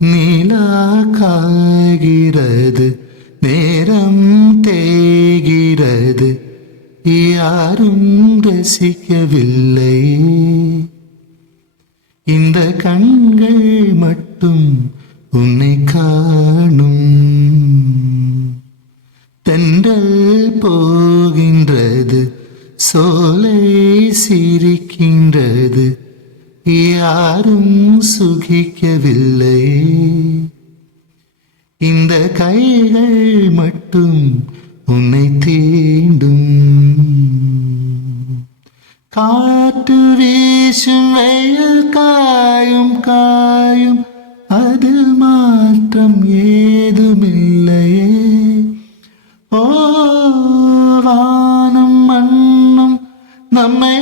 நிலா காய்கிறது, நேரம் தேய்கிறது, யாரும் ரசிக்கவில்லை. இந்த கண்கள் மட்டும் உன்னை காணும். தென்றல் போகின்றது, சோலை சிரிக்கின்றது, யாரும் சுகிக்கவில்லை. இந்த கைகள் மட்டும் உன்னை தீண்டும். காற்று வீசும் வெயில் காயும் காயும், அதில் மாற்றம் ஏதுமில்லையே. ஓ வானம் மண்ணும் நம்மை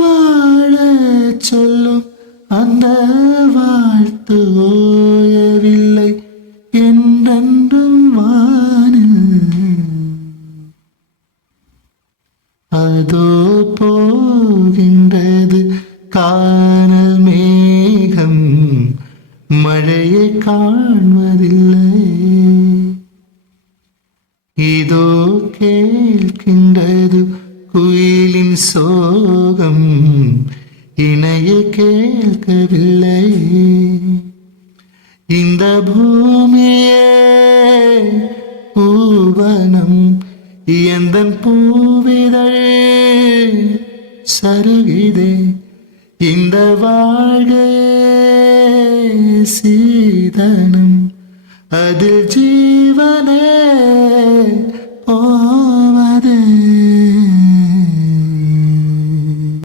வாழச் சொல்லும், அந்த வாழ்த்து ஓயவில்லை என்றென்றும் வானில். அதோ போகின்றது காணல் மேகம், மழையை காண்பதில்லை. இதோ கேட்கின்றது குயிலின் சோகம், இணைய கேட்கவில்லை. இந்த பூமியே பூவனம், எந்தன் பூவிதழ் சருகிதே. இந்த வாழ்கை சீதனம், அதில் ஜீவனே